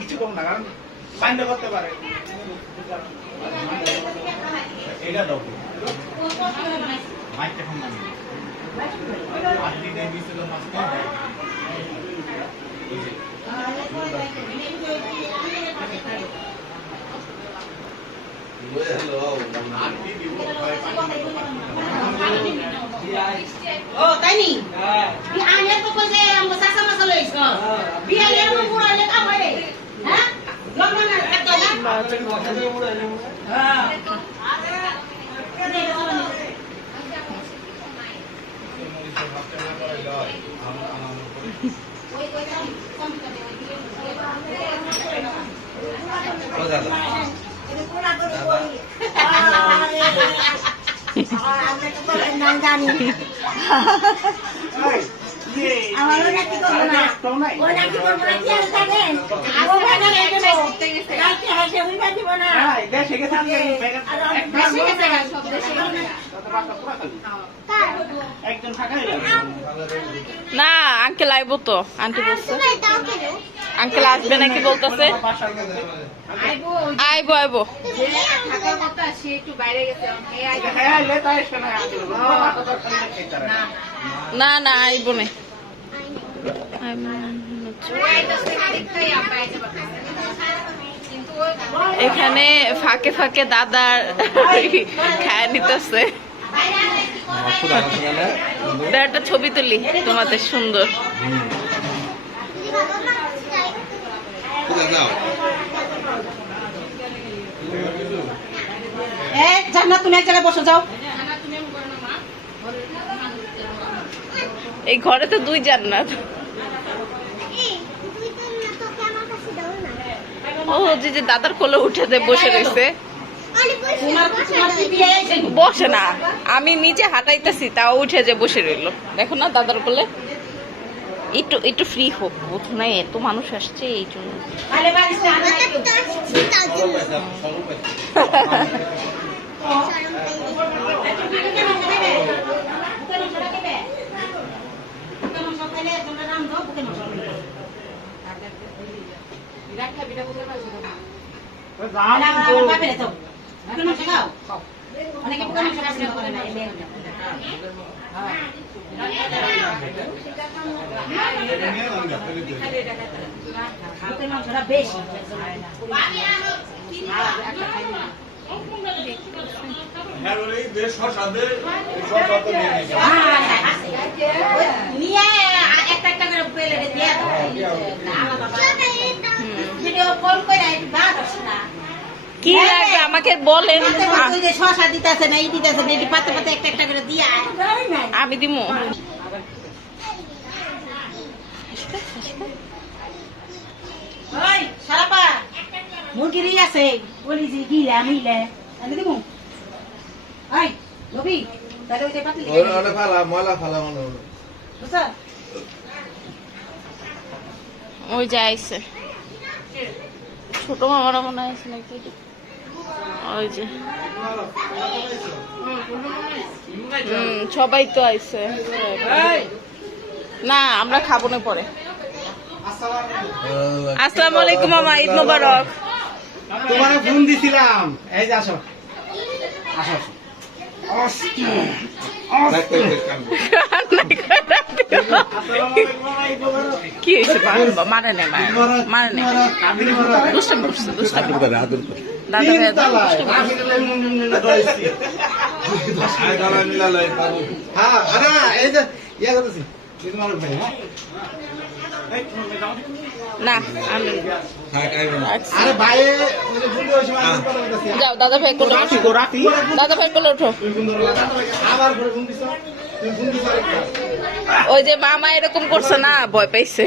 কিছু কম না কারণ ফাইন্ড করতে পারে এটা দাও মাইকটা কম না আজকে দেই দিছিল master Oh, tani. Biaya tu pun saya yang besar sama selis. Biaya yang murah ni apa ni? Hah? Lok mana kata nak? Awalnya nanti kau nak, nanti kau nak kian kan? Aku kan nak nanti hasil nanti mana? Dah sikit saja. একজন থাকা না uncle আইবো তো aunty বলছে uncle আসবে নাকি বলতেছে আইবো আইবো না না আইবো না এখানে ফাঁকে ফাঁকে দাদার খায় নিতেছে একটা ছবি তুলি তোমাদের সুন্দর জান্নাত তুমি এক জায়গায় বসে যাও এই ঘরে তো দুই জান্নাত ও যে দাদার কোলে উঠে বসে রয়েছে বসে না আমি নিচে হাঁটাইতেছি তাও উঠে যে বসে রইল দেখো না দাদার কোলে একটু একটু ফ্রি হোক বুঝ নাই এত মানুষ আসছে এই জন্য কি লাগবে আমাকে বলেন শশা দিতেছে না এই দিতেছে না এটি পাতে পাতে একটা একটা করে দিয়ে আমি দিমু ওই সারাপা মুরগিরি আছে বলি যে গিলা মিলে আমি দিমু ওই লবি তাহলে ওই যে পাতলি ওরে ফালা ময়লা ফালা মনে হলো বুঝছ ওই যে আইছে ছোট মামারা মনে আছে নাকি ওই যে সবাই তো আইছে না আমরা খাবো না পরে আসসালামু আলাইকুম মামা ঈদ মোবারক তোমারে ফোন দিছিলাম এই যে আসো আসো কি হয়েছে মারে নে মারে নে দুষ্টামি করছে দুষ্টামি দাদা না আমি যাও দাদা ভাই কোলে দাদা ভাই কোলে ওঠো ওই যে মামা এরকম করছে না ভয় পাইছে